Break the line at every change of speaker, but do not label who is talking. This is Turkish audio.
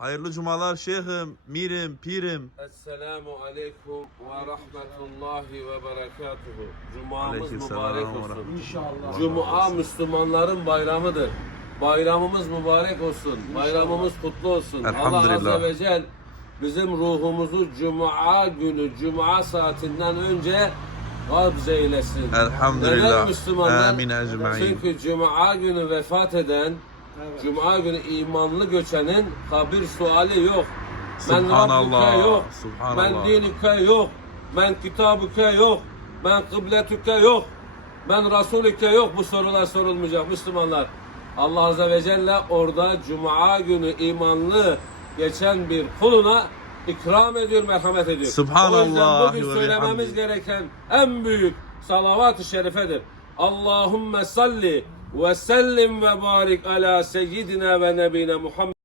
Hayırlı cumalar şeyhim, mirim, pirim.
Esselamu aleyküm ve rahmetullahi ve berekatuhu. Cumamız mübarek olsun.
İnşallah.
Cuma Müslümanların bayramıdır. Bayramımız mübarek olsun. Bayramımız kutlu olsun. Allah. Azze ve Celle bizim ruhumuzu Cuma günü, Cuma saatinden önce kabz eylesin.
Elhamdülillah.
Neden Müslümanlar?
Amin.
Çünkü Cuma günü vefat eden,
Evet.
Cuma günü imanlı göçenin kabir suali yok. Ben
Subhanallah,
Rabbuke yok.
Subhanallah.
Ben dinüke yok. Ben kitabüke yok. Ben kıbletüke yok. Ben Resulüke yok. Bu sorular sorulmayacak Müslümanlar. Allah Azze ve Celle orada Cuma günü imanlı geçen bir kuluna ikram ediyor, merhamet ediyor.
Subhanallah
O yüzden bugün söylememiz gereken en büyük salavat-ı şerifedir. Allahümme salli ve sellim ve barik ala seyyidina ve nebine Muhammed.